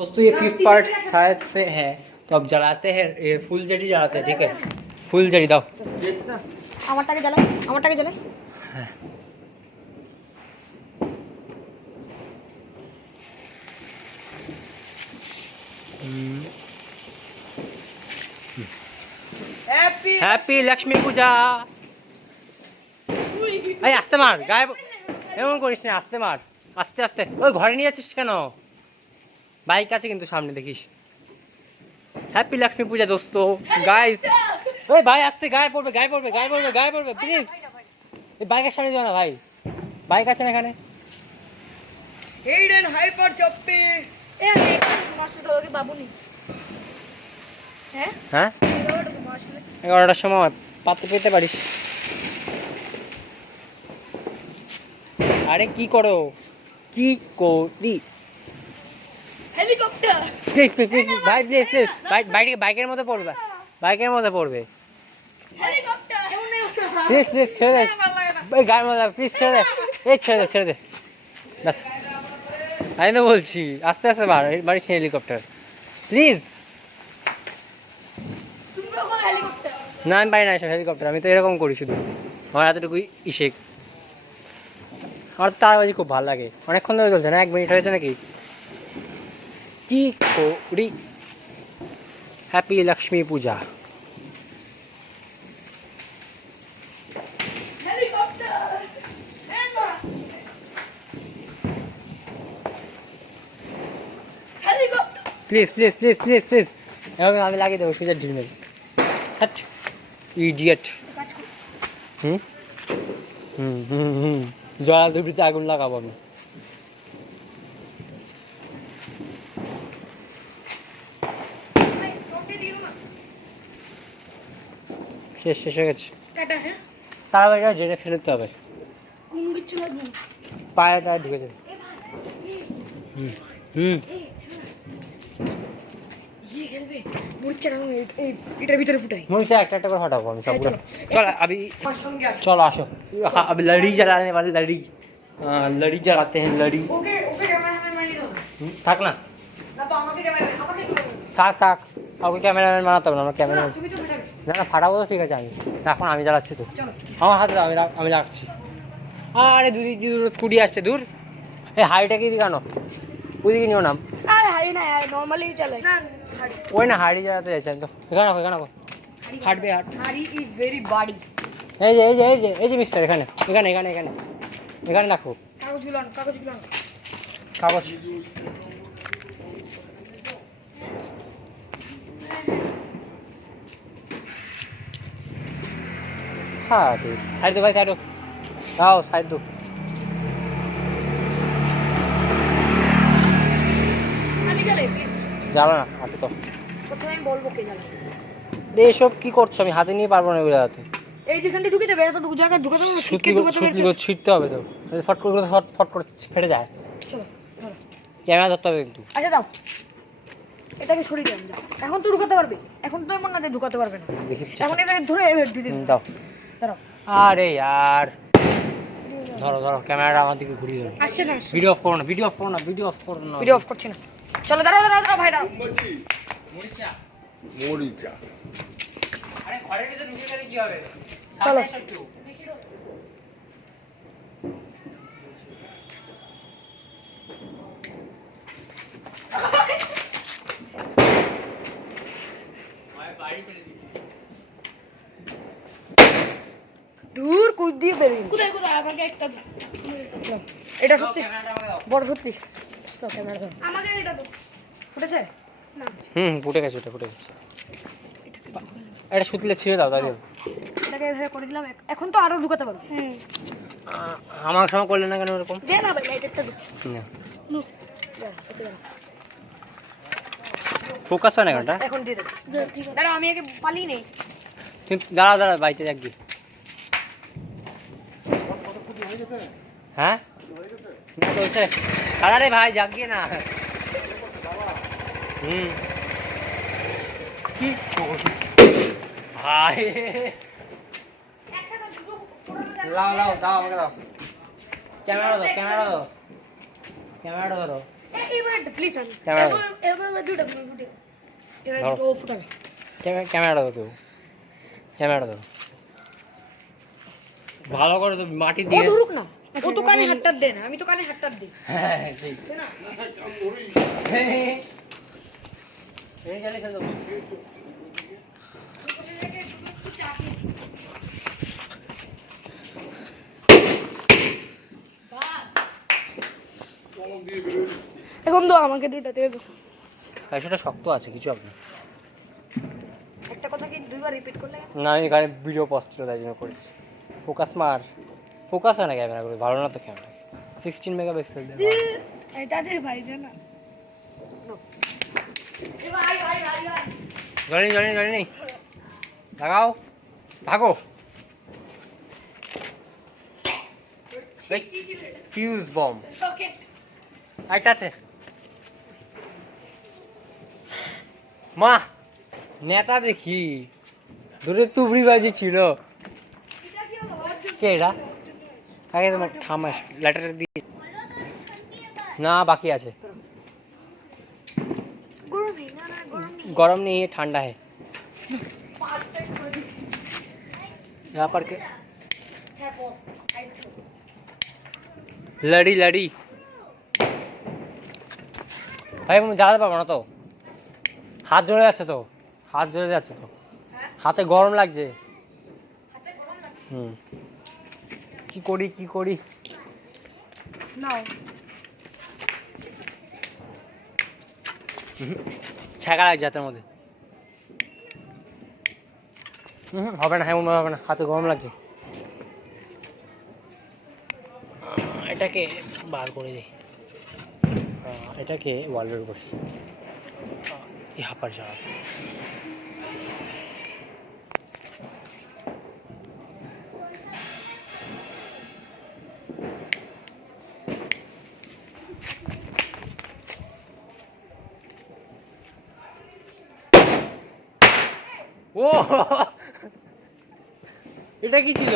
दोस्तों ये 5th part शायद से है, तो अब जलाते हैं, ये फुल जड़ी जलाते हैं, ठीक है? फुल जड़ी दाओ। আমারটাকে জ্বালা, আমারটাকে জ্বালা। হ্যাঁ। হ্যাপি লক্ষ্মী পূজা। এই আস্তে মার, গায়ে এমন করিস না, আস্তে মার, আস্তে আস্তে। ওই ঘরে নিয়ে যাচ্ছিস কেন? বাইক আছে কিন্তু সামনে, দেখিস। হ্যাপি লক্ষ্মী পূজা দোস্ত গাইস। ওই ভাই আস্তে, গায়ে পড়বে, গায়ে পড়বে, গায়ে পড়বে, গায়ে পড়বে, প্লিজ। এই বাইকের সামনে যাও না ভাই, বাইক আছে না এখানে? এইডেন হাইপার চপ্পি এ আমি মাসে তো ওকে বাবু নি। হ্যাঁ হ্যাঁ 11টার সময় পাতে পেতে পারিস। আরে কি করো, কি করি? হেলিকপ্টার প্লিজ প্লিজ প্লিজ ভাই, প্লিজ প্লিজ বাইকে, বাইকের মধ্যে পড়বে, বাইকের মধ্যে পড়বে। হেলিকপ্টার প্লিজ প্লিজ ছেড়ে দে, এই গায়ের মধ্যে প্লিজ ছেড়ে দে, এই ছেড়ে দে, ছেড়ে দে। ব্যাস আমি তো বলছি আস্তে আস্তে বাড়িস হেলিকপ্টার, প্লিজ। হেলিকপ্টার না আমি পারি না এসব হেলিকপ্টার, আমি তো এরকম করি শুধু, আমার এতটুকুই ইশেক। আমার তার বাজি খুব ভালো লাগে, অনেকক্ষণ ধরে চলছে না, 1 মিনিট হয়েছে নাকি? কি করি? Happy Lakshmi Puja. Please please please please please, এরকম আমি লাগিয়ে দেবো সুজার ঢিলমেল। ইডিয়েট। হুম হুম হুম হুম জলা দুবিতে আগুন লাগাবো আমি। শেষ শেষ হয়ে গেছে, তাড়াতাড়ি জেনে ফেলতে হবে, পায়েটা ঢুকে দেবে। হুম হুম এটার ভিতরে ফুটাই मुझसे একটা একটা করে হটাবো আমি সবগুলো। চল अभी चलो আসো, अभी लड़ी जलाने वाले, लड़ी लड़ी जलाते हैं, लड़ी। ওকে ওকে ক্যামেরাম্যান বানিয়ে দাও থাক না, না তো আমাকে ক্যামেরাম্যান, আমাকে থাক থাক, আমাকে ক্যামেরাম্যান বানাতে হবে না, আমার ক্যামেরা। তুমি তো ফাটাবে। না না ফাটাবো তো, ঠিক আছে, আমি এখন আমি জ্বালাচ্ছি তো, চলো আমার হাতে দাও, আমি রাখছি। আরে দুদিক দূর কুড়ি আসছে, দূর। এই হাড়িটা কি দিকে আনো, ওইদিকে নিও না, আরে হাই না নরমালি চালাই না হাড়ি ওই না হাড়ি জ্বালাতে যাচ্ছেন তো, এখানে রাখো, এখানে রাখো, হাঁটবে হাট। হাড়ি ইজ ভেরি বডি। এই যে এই যে এই যে এই যে মিক্সার, এখানে এখানে এখানে এখানে এখানে রাখো কাগজগুলো আনো, কাগজগুলো আনো। কাগজ। হ্যাঁ ঠিক, সাইড দো ভাই, সাইড দো, দাও সাইড দো। আমি চালাই প্লিজ। জ্বালো না, আছে তো। প্রথমে আমি বলবো কে জ্বালাবে। এসব কি করছো, আমি হাতে নিয়ে পারবো না এগুলো হাতে। এই যেখান থেকে ঢুকে যাবে এত ঢুকে জায়গায় ঢুকে দেবো, সুতলি ছিটতে হবে তো, ফট করে ফট ফট করে ফেটে যায়। চলো ধরো। ক্যামেরা ধরতে হবে কিন্তু। আচ্ছা দাও এটাকে সরিয়ে দেন, দাও। এখন তো ঢুকাতে পারবে, এখন তো এমন না যে ঢুকাতে পারবে না, দেখি এখন এটাকে ধরে দিতে দাও। দাও। আরে यार, ধরো ধরো, ক্যামেরাটা আমার দিকে ঘুরিয়ে ধরো। আসছে না, ভিডিও অফ করো না, ভিডিও অফ করো না, ভিডিও অফ করো না, ভিডিও অফ করছি না। চলো দাঁড়াও দাঁড়াও দাঁড়াও ভাই দাও। মরিচা মরিচা আরে ঘরের ভিতরে ঢুকে গেলে কি হবে? চলো। দূর কুদ দিয়ে বেরিয়ে কোথায় কোথায় আমাকে একটা এটা সত্যি বড় সত্যি তো ক্যামেরা দাও আমাকে এটা দাও। ফুটেছে না? ফুটে গেছে, ওটা ফুটে গেছে। এটা সুতলে ছিঁড়ে দাও, তাই এটাকে এভাবে করে দিলাম, এখন তো আরো ঢুকাতে পারবো। আমার সময় করলে না কেন এরকম? দে না ভাই লাইটারটা দে। না নো ওকে দাও। ফোকাস হয় না ঘন্টা। এখন দিয়ে দে। ঠিক আছে দাঁড়াও আমি আগে পালিয়ে নেই। দাঁড়া দাঁড়া, বাইতে যাক গিয়ে। হ্যাঁ না চলছে, আরে ভাই যাক গিয়ে না। কি ভাই, লাও লাও দাও, আমাকে দাও, ক্যামেরা দাও, ক্যামেরা দাও, ক্যামেরাটা ধরো। প্লিজ ক্যামেরা এবার দুটো ফুটে এবার ধরো। ও ফুটাবে ক্যামেরাটা দাও কেউ, ক্যামেরাটা দাও ভালো করে তো মাটি ও দিয়ে। ধরুক না, ও তো কানে হাতটা দেন, আমি তো কানে হাতটা দিই হ্যাঁ ঠিক না। এই জালে খেলতে হবে। এখন তো আমাকে দুটো দিয়ে দাও। স্কাইশটা শক্ত আছে কিছু হবে না। একটা কথা কি দুইবার রিপিট করলে? না আমি এখানে ভিডিও পজ ছিল তাই জন্য করেছি। ফোকাস মার, ফোকাস হয় না ক্যামেরা করে, ভালো না তো ক্যামেরা। 16 মেগাপিক্সেল দিয়ে এটা দে ভাই দে না। এ ভাই ভাই ভাই ভাই জনি নেই লাগাও, ভাগো। ফিউজ বম ওকে একটা আছে। মা নেতা দেখি দূরে তুবড়ি বাজি ছিল। এটা কি হলো? কে এটা? আগে তোমার ঠামাস লেটার দিয়ে না, বাকি আছে। গরম নেই না, না গরম নেই। गरम नहीं है, ठंडा है। পারফেক্ট করে দিচ্ছি। यहाँ पर के হ্যাঁ বল আই টু लड़ी लड़ी भाई मैं ज़्यादा पाबो ना तो हाथ জ্বলে যাচ্ছে তো, হাত জ্বলে যাচ্ছে তো, হাতে গরম লাগছে। হাতে গরম লাগছে হুম কি করি নাও। ছ্যাঁকা লাগছে হাতের মধ্যে। হবে না, হ্যাঁ হবে না, হাতে গরম লাগছে। এটাকে বার করে দিই, এটাকে ওয়ালের উপর यहाँ पर जाओ। ও এটা কি ছিল?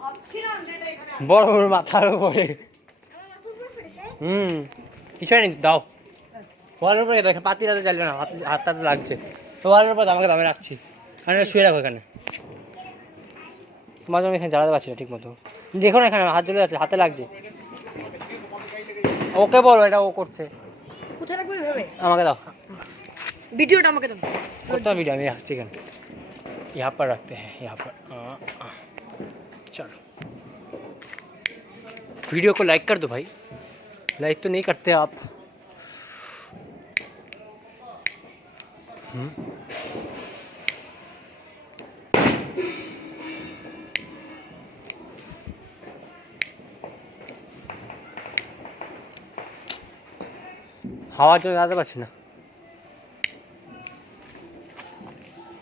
ভাবছিলাম যে এটা এখানে বড় বড় মাথার উপরে। আমার মাথার উপরে ফেটেছে। কিছু নেই, দাও ওয়ালের উপরে দেখে পাতি রাতে জ্বালবে না, হাতটাতে লাগছে তো ওয়ালের উপর আমাকে দামে রাখছি। আমি শুয়ে রাখো এখানে, তোমার জন্য এখানে জ্বালাতে পারছি না ঠিক মতো। দেখো না এখানে হাত জ্বলে যাচ্ছে, হাতে লাগছে। ওকে বলো এটা ও করছে, কোথায় রাখবে ভেবে? আমাকে দাও, ভিডিওটা আমাকে দাও। করতে হবে ভিডিও, আমি রাখছি এখানে। यहाँ पर रखते हैं, यहाँ पर चलो वीडियो को लाइक कर दो भाई, लाइक तो नहीं करते आप। হাওয়া তো জ্বালাতে পারছি না,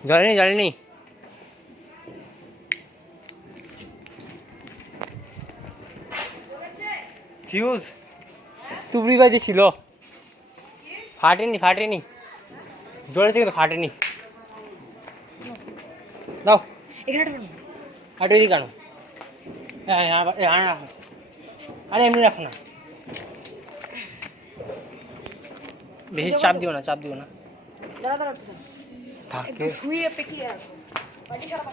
জ্বালেনি ফিউজ তুবড়ি বাজি ছিল, ফাটেনি জ্বলেছে কিন্তু ফাটেনি। দাও এখানে রাখো। হাটে দিই কেন? হ্যাঁ রাখো, আরে এমনি রাখো না, বেশি চাপ দিও না দাঁড়া দাঁড়া থাকে। একটু শুয়ে পেটিয়ে রাখো। বাটি ছাড়া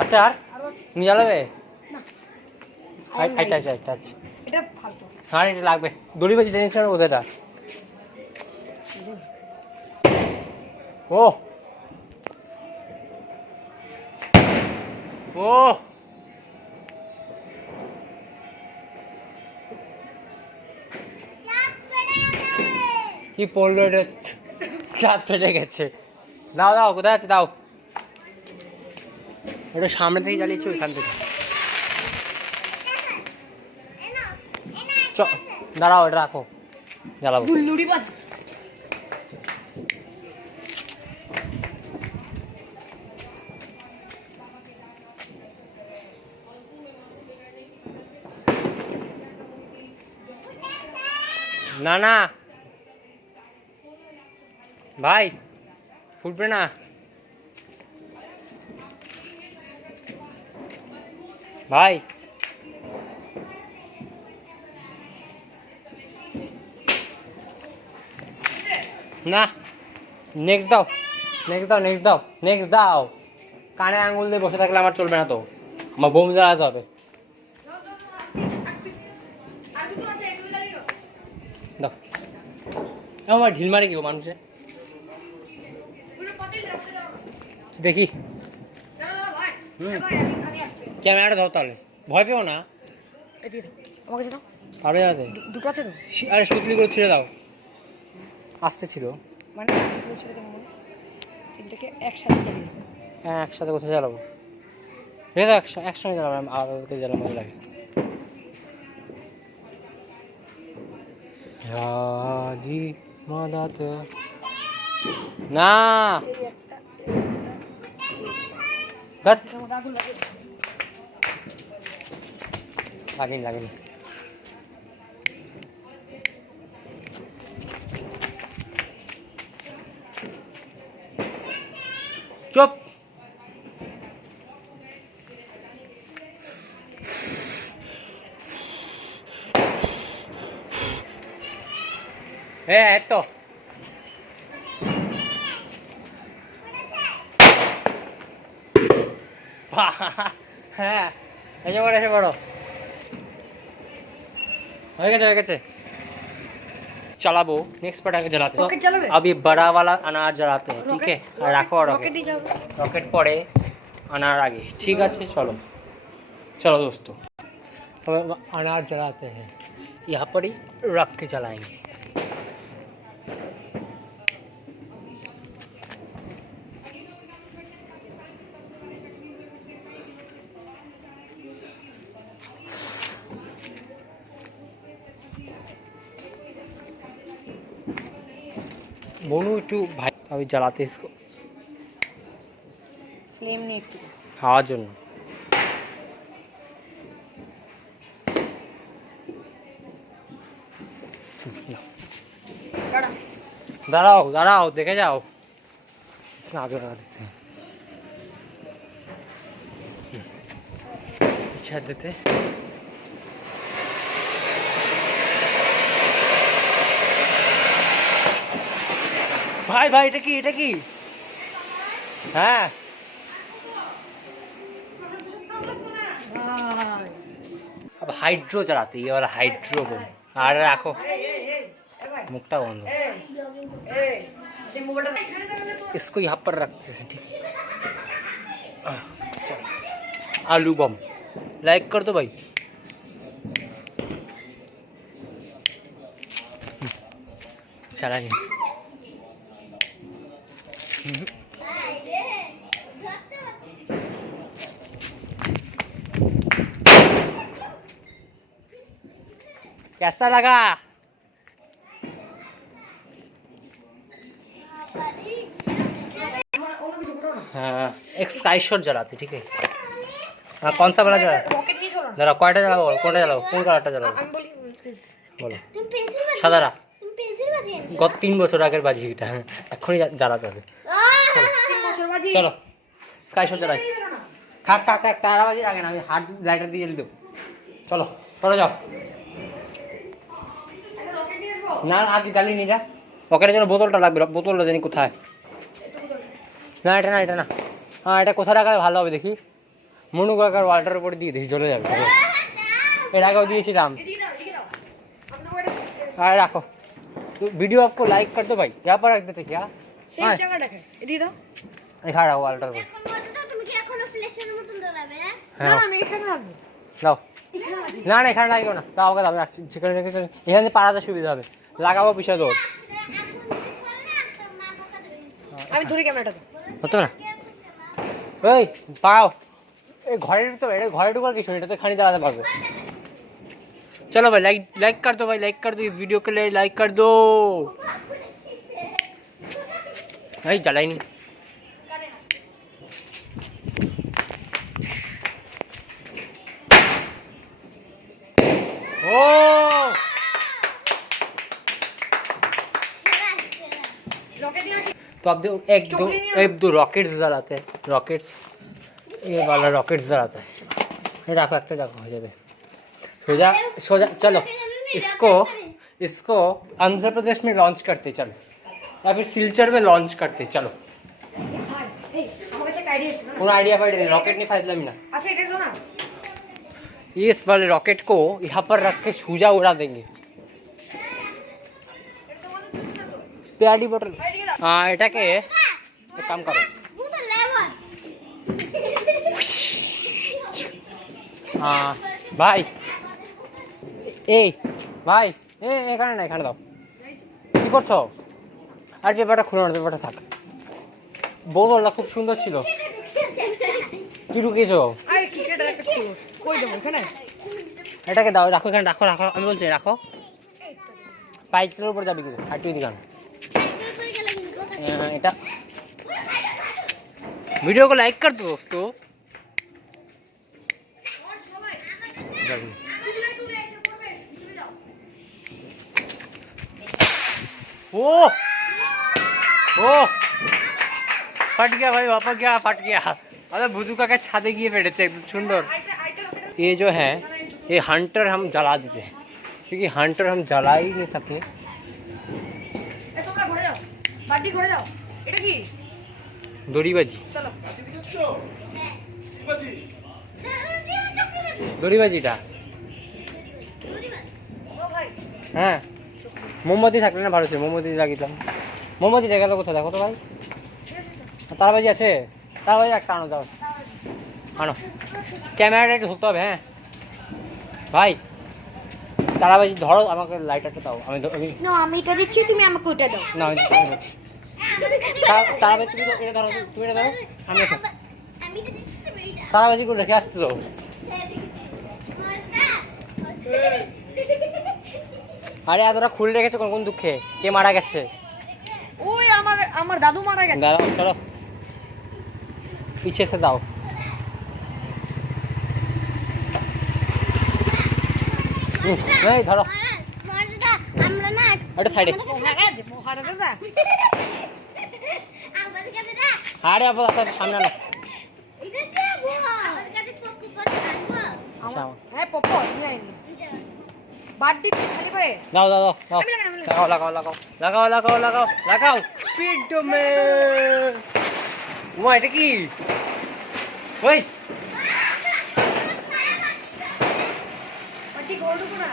আচ্ছা আর আরো তুমি জ্বালাবে? না একটা আছে, এটা ফালতু। আর এটা লাগবে, দড়ি বাজি টেনিস ওদেরটা। ও কি পড়লো এটা, চাঁদ ফেটে গেছে। দাও কোথায় আছে দাও, ওটা সামনে থেকে জ্বালিয়েছি ওইখান থেকে। দাঁড়াও এটা রাখো, জ্বালাবো। গুল্লুড়ি বাজ। না ভাই ফুটবে না ভাই। না নেক্সট দাও নেক্সট দাও নেক্সট দাও নেক্সট দাও। কানে আঙুল দিয়ে বসে থাকলে আমার চলবে না তো, আমার বোম জ্বালাতে হবে। দাও আমার ঢিল মারে কি ও মানুষে দেখি। ক্যামেরাটা দাও তাহলে, ভয় পেও না। আমাকে দাও, পারবে যাতে দুটো আছে তো। আরে সুতলি করে ছিঁড়ে দাও, আসতে ছিল মানে তিনটাকে একসাথে চালিয়ে দিই। হ্যাঁ একসাথে কোথায় জ্বালাবো, রেখে দাও একসঙ্গে জ্বালাবো, আর জ্বালাবো মজা লাগে। রাধি মাদাতে না ধ্যাৎ, লাগেনি লাগেনি। চুপ তো হ্যাঁ এসে পড়ো এসে পড়ো, হয়ে গেছে হয়ে গেছে। चलाबो नेक्स्ट पटाखे जलाते हैं, अभी बड़ा वाला अनार जलाते हैं, ठीक है। रखो रॉकेट पड़े अनार आगे, ठीक है। चलो चलो दोस्तों अनार जलाते हैं, यहाँ पर ही रख के जलाएंगे। बोनू टू भाई अभी जलाते इसको, फ्लेम नहीं একটু হাওয়ার জন্য। দাঁড়াও দাঁড়াও দেখে যাও, আগে लगा देते हैं पीछे देते। भाई भाई এটা কি হ্যাঁ अब हाइड्रो जलाते, ये वाला हाइड्रो बम। अरे रखो मुक्ता बंद, इसको यहाँ पर रखते हैं, ठीक है। आलू बम लाइक कर दो भाई, चला नहीं। कैसा लगा? हाँ एक स्काई शॉट जलाते, ठीक है। हाँ कौन सा वाला जला, जरा कयटा जलाबो, कोनটা জ্বালাবো, কোন কালারটা জ্বালাবো বলো। সাদারা গত 3 বছর আগের বাজি এটা, এখনই জ্বালাতে হবে। চলো স্কাই শট জ্বালাই, থাক থাক থাক তারা বাজি আগে না, আমি হাত লাইটার দিয়ে জ্বালিয়ে দেবো। চলো চলো যাও। না আগে জ্বালিয়ে নিয়ে যা, পকেটের জন্য বোতলটা লাগবে, বোতলটা জানি কোথায়। না এটা না এটা না, হ্যাঁ এটা কোথায় রাখলে ভালো হবে দেখি, মনু কাকার ওয়ালটার উপরে দিয়ে দেখি চলে যাবে। এর আগেও দিয়েছিলাম। हाँ रखो, तो वीडियो आपको लाइक कर दो भाई, यहाँ पर रख देते क्या, सेफ जगह रखे এদিকে দাও, दिखा रहा हूँ वाल्टर को। তুমি কি এখনো ফ্ল্যাশের মতন দৌড়াবে? না না আমি এখানে রাখবো, দাও না না এখানে লাগবে না, তাও ওকে দাও, চিকেন রেখে এখানে পাড়াতে সুবিধা হবে, লাগাবো পিছিয়ে দৌড়। আমি ধরে ক্যামেরাটা হতো না ওই পাও, এই ঘরের তো এটা ঘরে ঢোকার কিছু নেই, এটা তো খানি জ্বালাতে পারবে। चलो भाई लाइक कर दो भाई, लाइक कर दो इस वीडियो के लिए, लाइक कर दो भाई। जला ही नहीं, ओ तो अब देखो एक दो रॉकेट्स जलाते हैं रॉकेट्स ये वाला रॉकेट्स जलाता है ये रखो एक रखो हो जाए सोजा सोजा चलो इसको आंध्र प्रदेश में लॉन्च करते चलो या फिर सिलचर में लॉन्च करते चलो কোনো आइडिया फाइडिया नहीं रॉकेट नहीं फायदा ना ये इस वाले रॉकेट को यहाँ पर रख के सूजा उड़ा देंगे प्यारी बोतल हाँ এটাকে एक काम करो हाँ भाई এই ভাই এখানে না এখানে দাও কি করছো আর পেপারটা খুলে না পেপারটা থাক বলটা খুব সুন্দর ছিল কি ঢুকিয়েছো এটাকে দাও রাখো এখানে রাখো রাখো আমি বলছি রাখো পাইপের উপর যাবে কিন্তু আর তুই দিকান এটা वीडियो को लाइक कर दो दोस्तों ओ ओ फट गया भाई वापस गया फट गया अरे भुजू का छादे गए पेटे एकदम सुंदर ये जो है ये हंटर हम जला देते हैं क्योंकि हंटर हम जला ही नहीं सके দড়িবাজি দড়িবাজিটা হ্যাঁ মোমবাতি থাকলে না ভালো ছিল মোমবাতি লাগিতাম মোমবাতিটা গেল কোথায় দেখো তো ভাই তারবাজি আছে তারবাজি একটা আনো দাও আনো ক্যামেরাটা একটু ধরতে হবে হ্যাঁ ভাই তারাবাজি ধরো আমাকে লাইটারটা দাও আমি না আমি এটা দিচ্ছি তুমি আমাকে ওটা দাও না আমি তারাবাজি তুমি এটা ধরো তুমি এটা ধরো আমি আছো আমি এটা দিচ্ছি তুমি এটা তারাবাজি করে রেখে আসতে দাও আরে এতটা খুলে রেখেছো কোন কোন দুঃখে কে মারা গেছে ওই আমার দাদু মারা গেছে দাঁড়াও চলো পিছে से দাও এই ধরো মহারাজা আমরা না এটা সাইডে মহারাজা আমাদের কাছে না আরে আপা সামনে না এটা দেবো আমাদের কাছে পপ্পু করে আনবো আচ্ছা হ্যাঁ পপ্পু নিয়ে বাড়ি খালি করে দাও দাও দাও লাগাও লাগাও লাগাও লাগাও লাগাও লাগাও লাগাও স্পিড মে ওয়া এটা কি ওই বাড়ি গোলু না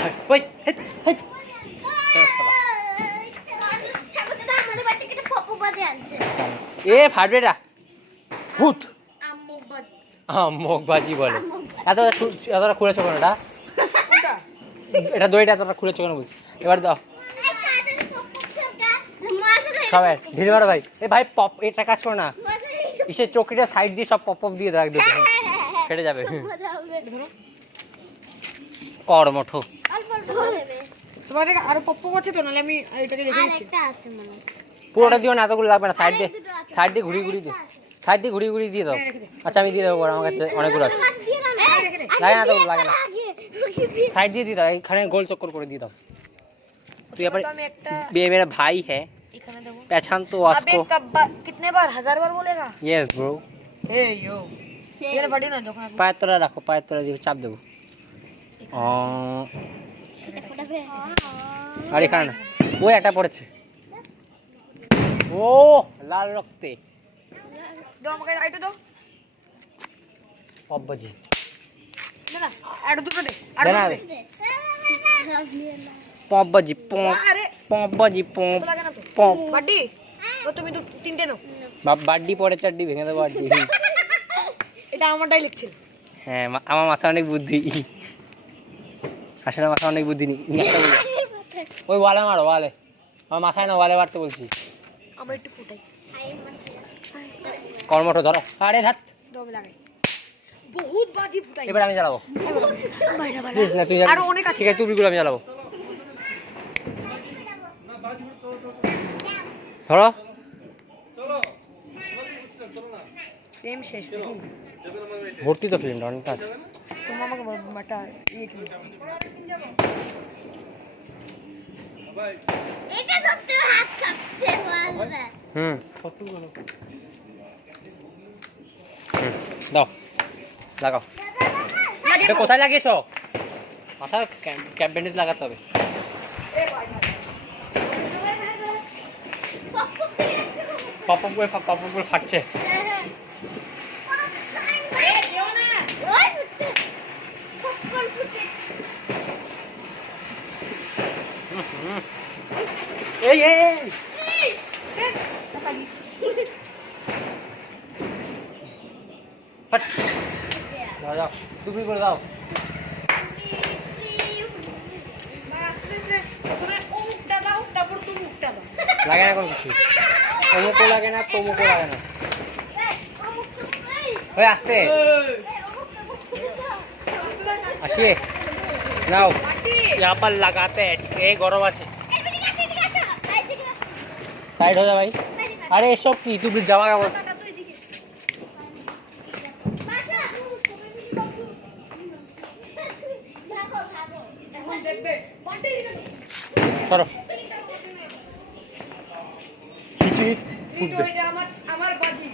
ভাই ওই হেট হেট আমাদের বাড়ি থেকে পপ্পু বাজে আনছে এ ফাটবে না ভূত আমবাজি মুখবাজি বলে এতটা খুলেছো কেন এটা কোনটা এটা দইটা এতটা খুলেছো কেন বলছি এবার দাও সবাই ধীরে মারো ভাই এ ভাই পপ এটা কাজ করো না ইসের চোখটা সাইড দিয়ে সব পপ দিয়ে রাখ দেবে ফেটে যাবে কর্মঠ তোমাদের আরো পপ্পু আছে তো নালে আমি এটাকে রেখে দিচ্ছি পুরোটা দিও না এতগুলো লাগবে না সাইড দিয়ে ঘুরি ঘুরি দিও সাইড দিয়ে ঘুরি ঘুরি দিয়ে দাও আচ্ছা আমি দিয়ে দেবো আমার কাছে অনেকগুলো আছে লাগে না এতগুলো লাগে না साइड দিয়ে দাও এখানে গোল চক্কর করে দিয়ে দাও তুই আবার ये मेरा भाई है पहचान तो अबे कब कितने बार 1000 बार बोलेगा यस ब्रो ए यो ये बड़ी ना देखो পায়ের তলা রাখো পায়ের তলা দিয়ে চাপ দেবো আর এখানে না ওই একটা পড়েছে ও লাল রক্তে দাও আমাকে আইটো দাও পব্বাজি না না আইটো দুটো দে দেনা দে পব্বাজি আরে পব্বাজি পপ লাগে না তো পপ বাডি তো তুমি তো তিনটে নাও বাড্ডি পড়ে চাড্ডি ভেঙে দেবো বাড্ডি এটা আমারটাই লিখছিল হ্যাঁ আমার মাথায় অনেক বুদ্ধি আসলে মাথায় অনেক বুদ্ধি নেই ওই ওয়ালে মারো ওয়ালে আমার মাথায় না ওয়ালে মারতে বলছি আমার একটু ফুটাই কর্মঠ ধরো আরে ধাত দম লাগাই বহুত বাজি ফুটাই এবার আমি জ্বালাবো বাইরে বাইরে প্লিজ না তুই আরো অনেক আছে ঠিক আছে তুই আমি জ্বালাবো ধরো সেম শেষ দেখি ভর্তি তো ফিল্মটা অনেক আছে। তোমার আমাকে বলো একটা ইয়ে কি এটা ধরতে হাত কাঁপছে বলবে হুম দাও লাগাও। এটা কোথায় লাগিয়েছো? মাথায় ক্যাপ ব্যান্ডেজ লাগাতে হবে। পপ করে ফাটছে। এই ফাট দাও দাও তুমি করে দাও। লাগে না কোনো কিছু, অমুকও লাগে না তমুকও লাগে না। ওই আসতে আসিए নাও यहाँ पर लगाते हैं। ये गरम আছে সাইড হয়ে যা ভাই। আরে এসব কি তুমি জামা কাপড় করো খিচুড়ি ফুটবে। আমার বাজি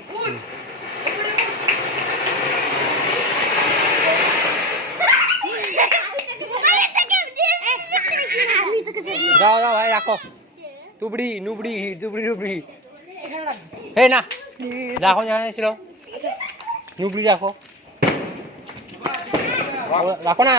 যাও যাও ভাই রাখো। টুবড়ি নুবড়ি টুবড়ি টুবড়ি এই না রাখো যেখানে ছিল নুবড়ি রাখো রাখো না।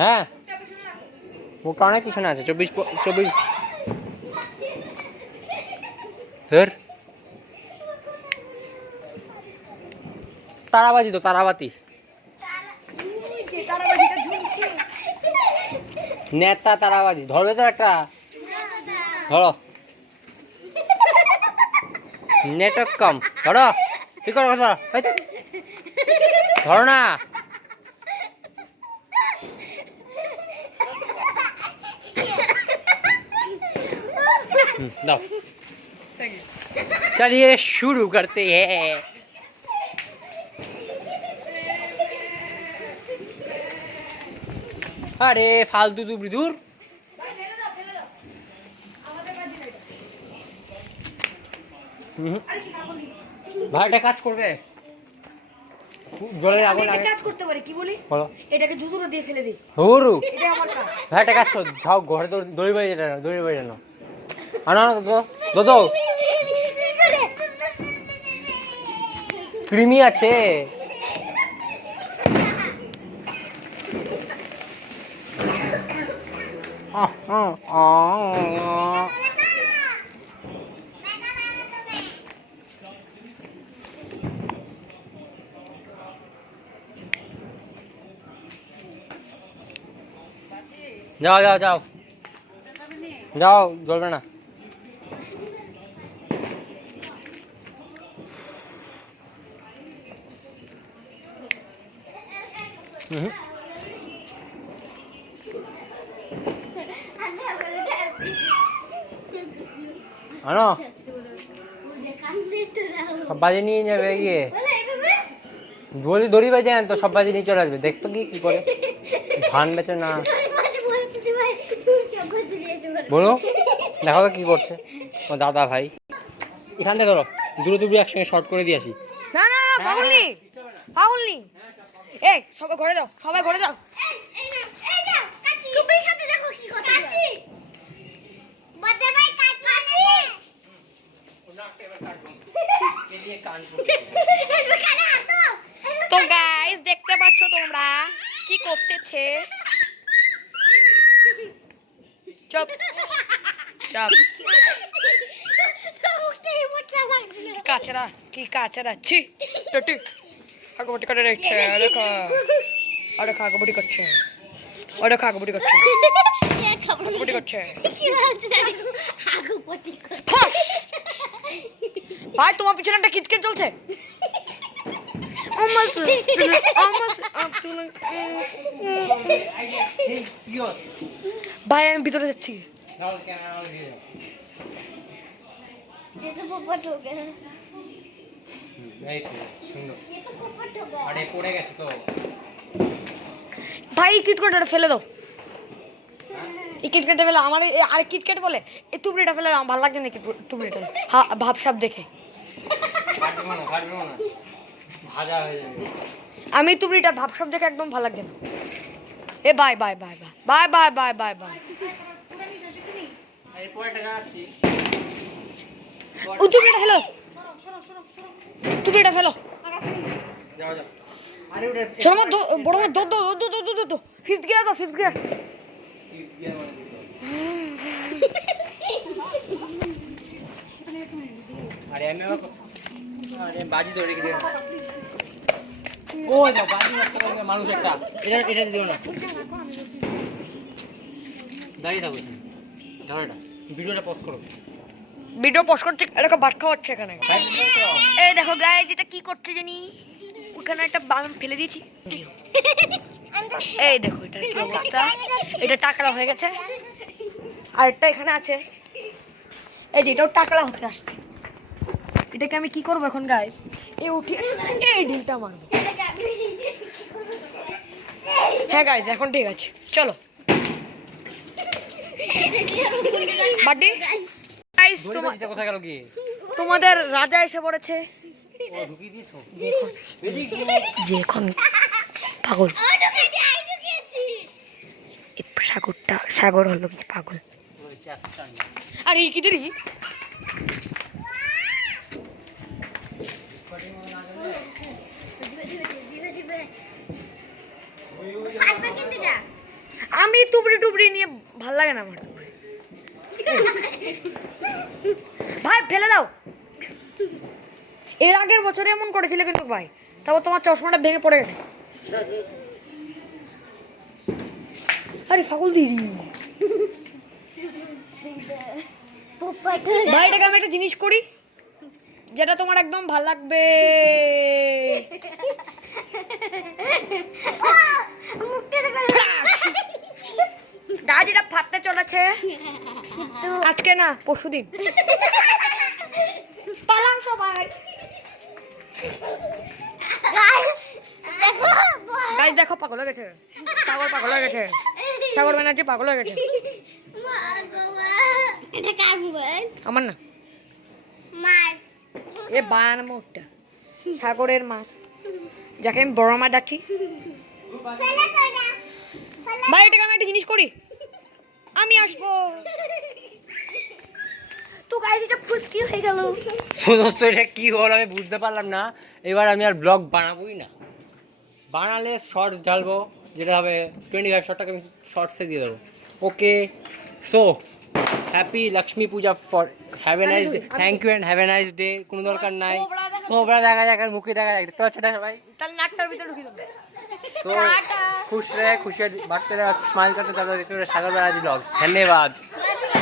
হ্যাঁ মুখটা অনেক পিছনে আছে 24 ধর তারাবাজি তো তারাবাতি নেতা তারাবাজি ধরবে তো একটা ধরো নেটওয়ার্ক কম ধরো কি করো ধরো ধরো না। दाओ चलिए शुरू करते हैं। अरे फालतू दूर दूर ভাইটা কাজ করবে জলের আগুন লাগে কাজ করতে পারে কি বলি বলো এটাকে জুতুরে দিয়ে ফেলে দিই হুরু এটা আমার কাজ ভাইটা কাজ কর যাও ঘরে তো দড়ি বাড়ি জানো আনো দো দো ক্রিমি আছে যাও যাও যাও যাও জ্বলবে না। আনো সব বাজে নিয়ে যাবে গিয়ে বলি দড়ি বাজে তো সব বাজে নিয়ে চলে আসবে দেখতো কি করে ধান বেচে না বলো দেখো কি করছে ও দাদা ভাই এখান থেকে ধরো দূরে দূরে একসঙ্গে শর্ট করে দিয়ে আসি। না না না ফাউল নি ফাউল নি এই সবাই ঘরে যাও সবাই ঘরে যাও এই নাও কাচি টুপির সাথে দেখো কি কথা কাচি বড় ভাই কাচি ওনাকে এবার কাটবো এলিয়ে কান এবার কানে হাতো। তো গাইস দেখতে পাচ্ছ তোমরা কি করতেছে চুপ চুপ সবটাই মোটা লাগছিল কাচরা কি কাচরা ছি টটি আগবটি করে রেখেছে দেখো আরে আগবটি করছে আরে আগবটি করছে আগবটি করছে কি বলছিস আগবটি করছে ভাই তোমার পিছনে একটা কিটকেট চলছে। ভাই আমি ভিতরে যাচ্ছি। ভাই কিটকেটটা ফেলে দাও, এই কিটকেটটা ফেলে আমার আর কিটকেট বলে এই টুবড়িটা ফেলে আমার ভালো লাগছে না টুবড়িটা ভাবসাব দেখে। আমি টুবড়িটার ভাবসাব দেখে একদম ভালো লাগছে না। এ bye bye bye bye bye bye bye bye bye. ও টুবড়িটা ফেলো, টুবড়িটা ফেলো। শোনো বড় দো দো দো দো দো দো ফিফথ গিয়ার দাও, ফিফথ গিয়ার। আরে আমি আরে বাজি ধরে রেখে দিলাম। ওই না বাজি নষ্ট করবে মানুষ একটা। এটা দিও না। দাঁড়িয়ে থাকো। ধরো এটা। ভিডিওটা পজ করো। ভিডিও পজ করতে এরকম বাট খাওয়াচ্ছে এখানে। এই দেখো গাইস এটা কি করছে জানি, ওখানে একটা বাম ফেলে দিয়েছি। এই দেখো এটা কি অবস্থা, এটা টাকরা হয়ে গেছে। আর একটা এখানে আছে, এই যে এটাও টাকরা হতে আসছে। এটাকে আমি কি করবো এখন গাইস, এই উঠিয়ে এই ডিলটা মারবো। হ্যাঁ গাইস এখন ঠিক আছে, চলো বাডি। গাইস কোথায় গেল কি? তোমাদের রাজা এসে পড়েছে। ও ঢুকিয়ে দিয়েছো? যে এখন পাগল সাগর হলো কি পাগল। আর এই কি দেরি আমি টুবড়ি টুবড়ি নিয়ে ভাল লাগে না আমার। ভাই ফেলে দাও, এর আগের বছরে এমন করেছিলে কিন্তু ভাই, তারপর তোমার চশমাটা ভেঙে পড়ে গেছে। আরে পাগল দিদি ভাই এটাকে আমি একটা জিনিস করি যেটা তোমার একদম ভাল লাগবে। গাছ এটা ফাটতে চলেছে আজকে না পরশুদিন। পালাম সবাই। গাছ দেখো পাগল হয়ে গেছে, সাগর পাগল হয়ে গেছে, সাগর ব্যানার্জি পাগল হয়ে গেছে। আমার না এ বায়ান মুখটা সাগরের মা, যাকে আমি বড় মা ডাকছি। ভাই এটাকে আমি একটা জিনিস করি, আমি আসবো। তো গাইস এটা ফুসকি হয়ে গেল। দোস্ত এটা কি হলো আমি বুঝতে পারলাম না। এবার আমি আর ব্লগ বানাবোই না, বানালে শর্টস ঢালবো, যেটা হবে 25 শর্টটাকে আমি শর্টসে দিয়ে দেবো। Okay so happy Lakshmi Puja for have a nice day. Thank you and have a nice day. কোনো দরকার নাই, তোমরা দেখা যাক আর মুখে দেখা যাক। তো আচ্ছা সবাই তাহলে নাকটার ভিতরে ঢুকিয়ে দেবে। তো খুশ রহে, খুশি বাড়তে স্মাইল করতে, তাদের সাগর ব্যানার্জি ব্লগ। ধন্যবাদ।